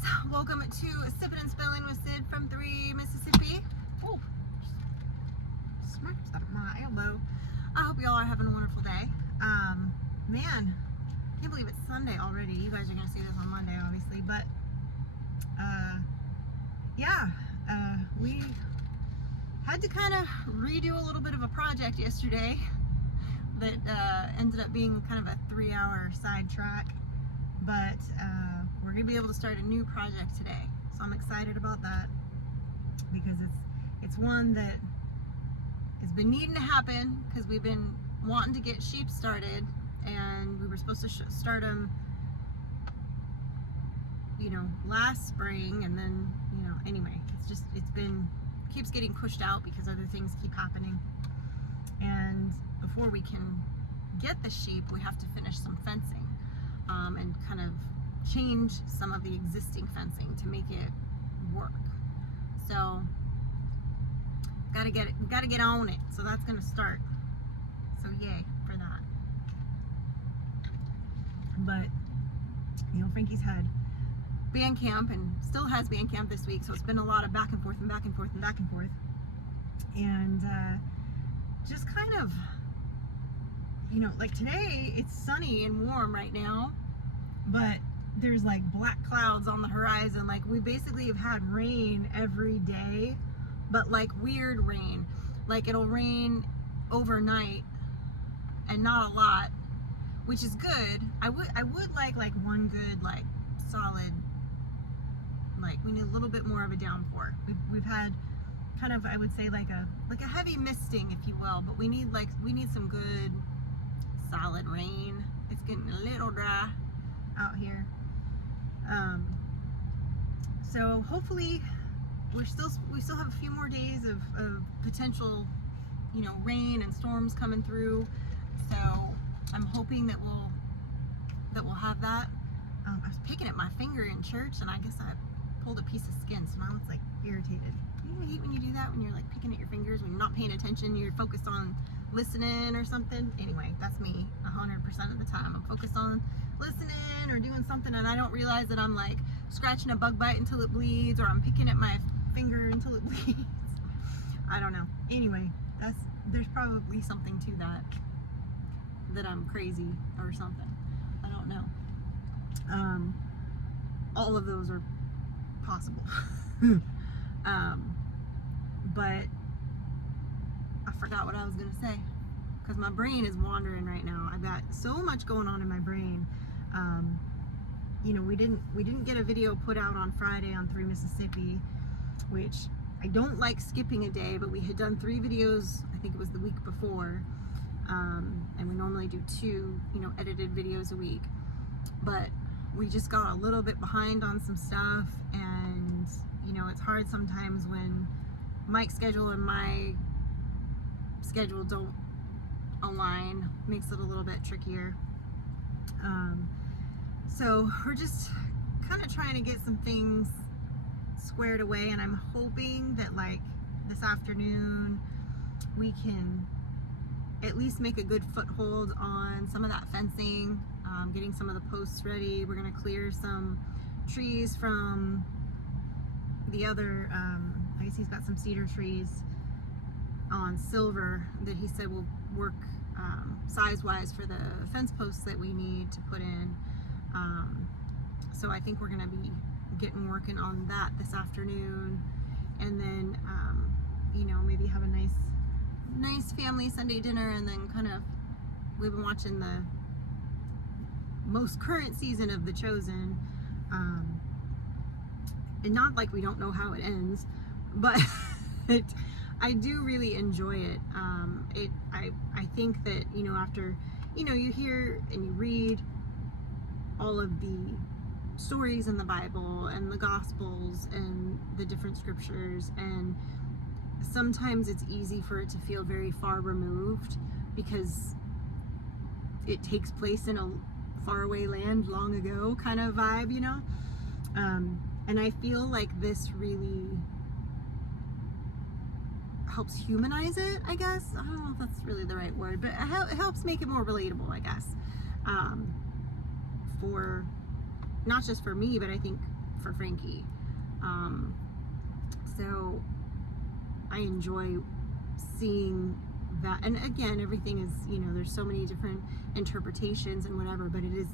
guys, welcome to Sipping and Spilling with Sid from 3 Mississippi. Oh, smacked my elbow. I hope y'all are having a wonderful day. Man, can't believe it's Sunday already. You guys are gonna see this on Monday, obviously, but we had to kind of redo a little bit of a project yesterday that ended up being kind of a 3-hour sidetrack. But we're gonna be able to start a new project today, so I'm excited about that because it's one that has been needing to happen because we've been wanting to get sheep started, and we were supposed to start them, last spring, and then anyway, keeps getting pushed out because other things keep happening. And before we can get the sheep, we have to finish some fencing. And kind of change some of the existing fencing to make it work. So gotta get on it. So that's gonna start. So yay for that. But Frankie's had band camp and still has band camp this week, so it's been a lot of back and forth and back and forth and back and forth. And just kind of like today it's sunny and warm right now, but there's like black clouds on the horizon. Like we basically have had rain every day, but like weird rain. Like it'll rain overnight and not a lot, which is good. I would like one good like solid, like we need a little bit more of a downpour. We've had kind of, I would say like a heavy misting, if you will, but we need some good solid rain. It's getting a little dry out here. So hopefully we still have a few more days of potential, rain and storms coming through. So I'm hoping that we'll have that. I was picking at my finger in church, and I guess I pulled a piece of skin, so now it's like irritated. You hate when you do that, when you're like picking at your fingers, when you're not paying attention, you're focused on listening or something. Anyway, that's me 100% of the time. I'm focused on listening or doing something, and I don't realize that I'm like scratching a bug bite until it bleeds, or I'm picking at my finger until it bleeds. I don't know. Anyway, there's probably something to that I'm crazy or something. I don't know. All of those are possible. But I forgot what I was gonna say because my brain is wandering right now. I've got so much going on in my brain. We didn't get a video put out on Friday on 3 Mississippi, which I don't like skipping a day, but we had done 3 videos, I think it was the week before, and we normally do 2 edited videos a week, but we just got a little bit behind on some stuff, and it's hard sometimes when Mike's schedule and my schedule don't align. Makes it a little bit trickier. So we're just kind of trying to get some things squared away, and I'm hoping that like this afternoon we can at least make a good foothold on some of that fencing, getting some of the posts ready. We're going to clear some trees from the other, I guess he's got some cedar trees on Silver that he said will work size-wise for the fence posts that we need to put in. So I think we're going to be working on that this afternoon, and then maybe have a nice family Sunday dinner, and then we've been watching the most current season of The Chosen, and not like we don't know how it ends, but I do really enjoy it. I think that after you hear and you read all of the stories in the Bible and the Gospels and the different scriptures, and sometimes it's easy for it to feel very far removed because it takes place in a faraway land long ago kind of vibe, and I feel like this really helps humanize it, I guess. I don't know if that's really the right word, but it helps make it more relatable, I guess, for not just for me, but I think for Frankie. So I enjoy seeing that. And again, everything is, there's so many different interpretations and whatever, but it is,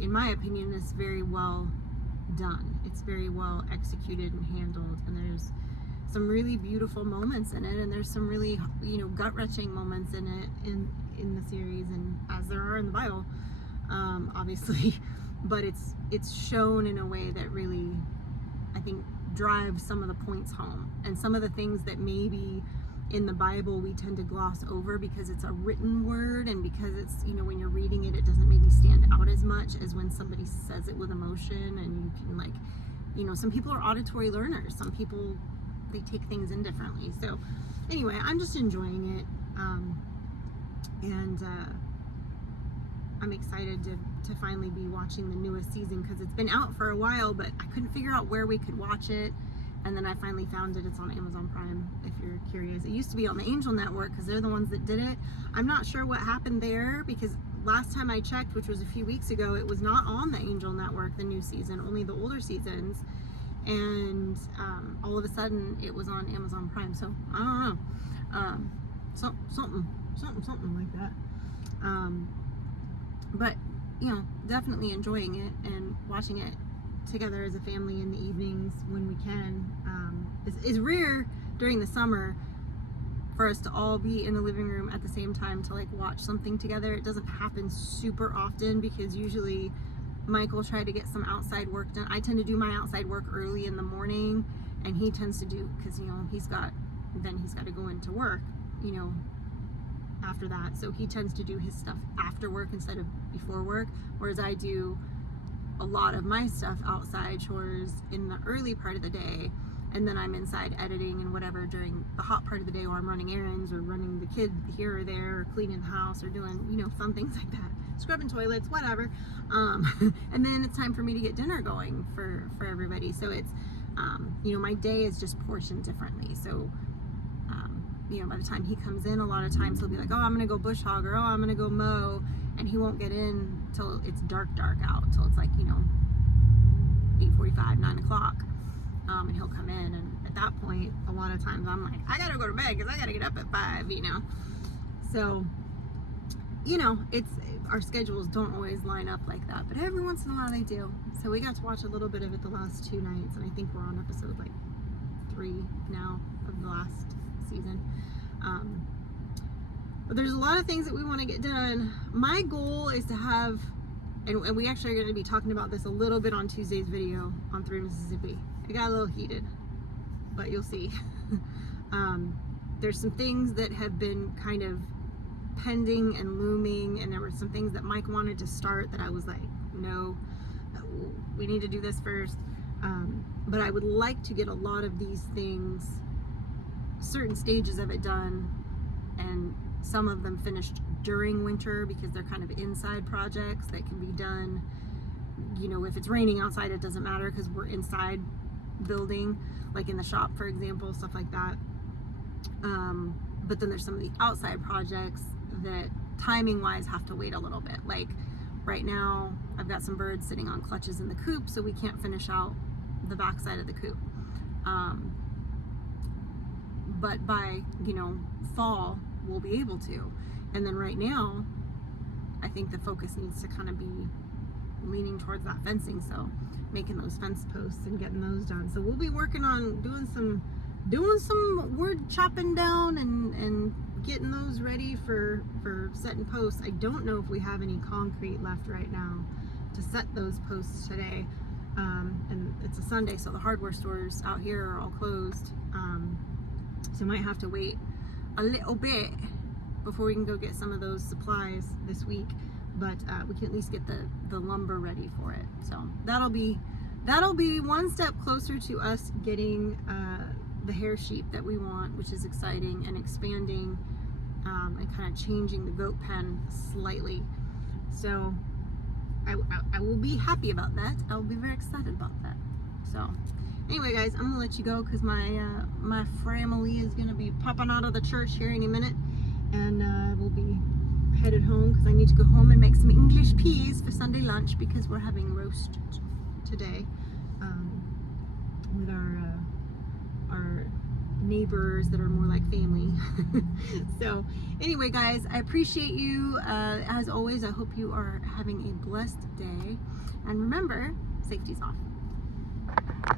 in my opinion, it's very well done. It's very well executed and handled, and there's some really beautiful moments in it, and there's some really, gut-wrenching moments in it, in the series, and as there are in the Bible, obviously, but it's shown in a way that really, I think, drives some of the points home, and some of the things that maybe in the Bible we tend to gloss over because it's a written word, and because it's, when you're reading it, it doesn't maybe stand out as much as when somebody says it with emotion, and you can, some people are auditory learners, some people, they take things in differently. So anyway, I'm just enjoying it, and I'm excited to finally be watching the newest season, because it's been out for a while, but I couldn't figure out where we could watch it, and then I finally found it. It's on Amazon Prime, if you're curious. It used to be on the Angel Network, because they're the ones that did it. I'm not sure what happened there, because last time I checked, which was a few weeks ago, it was not on the Angel Network, the new season, only the older seasons, and all of a sudden it was on Amazon Prime. So I don't know, something like that. But definitely enjoying it and watching it together as a family in the evenings when we can. It's rare during the summer for us to all be in the living room at the same time to watch something together. It doesn't happen super often, because usually Mike will try to get some outside work done. I tend to do my outside work early in the morning, and he tends to do, because he's got to go into work after that, so he tends to do his stuff after work instead of before work, whereas I do a lot of my stuff, outside chores, in the early part of the day, and then I'm inside editing and whatever during the hot part of the day, or I'm running errands, or running the kid here or there, or cleaning the house, or doing fun things like that, scrubbing toilets, whatever, and then it's time for me to get dinner going for everybody. So it's my day is just portioned differently. So by the time he comes in, a lot of times he'll be like, oh, I'm gonna go bush hog, or oh, I'm gonna go mow, and he won't get in till it's dark out, till it's 8:45, 9 o'clock, and he'll come in, and at that point, a lot of times I'm like, I gotta go to bed because I gotta get up at 5, so it's, our schedules don't always line up like that, but every once in a while they do. So we got to watch a little bit of it the last 2 nights, and I think we're on episode 3 now of the last season. But there's a lot of things that we want to get done. My goal is to have, and we actually are going to be talking about this a little bit on Tuesday's video on 3 Mississippi. It got a little heated, but you'll see. There's some things that have been kind of pending and looming, and there were some things that Mike wanted to start that I was like, no, we need to do this first. But I would like to get a lot of these things, certain stages of it done, and some of them finished during winter, because they're kind of inside projects that can be done, if it's raining outside, it doesn't matter, because we're inside building, like in the shop, for example, stuff like that. But then there's some of the outside projects that timing wise have to wait a little bit. Like right now I've got some birds sitting on clutches in the coop, so we can't finish out the back side of the coop. But by fall we'll be able to. And then right now I think the focus needs to kind of be leaning towards that fencing, so making those fence posts and getting those done. So we'll be working on doing some wood chopping down and getting those ready for setting posts. I don't know if we have any concrete left right now to set those posts today, and it's a Sunday, so the hardware stores out here are all closed, so might have to wait a little bit before we can go get some of those supplies this week, but we can at least get the lumber ready for it. So that'll be one step closer to us getting the hair sheep that we want, which is exciting, and expanding and kind of changing the goat pen slightly. So I will be happy about that. I will be very excited about that. So anyway, guys, I'm gonna let you go because my family is gonna be popping out of the church here any minute, and we'll be headed home because I need to go home and make some English peas for Sunday lunch because we're having roast today. with our neighbors that are more like family. So anyway, guys, I appreciate you. As always, I hope you are having a blessed day. And remember, safety's off.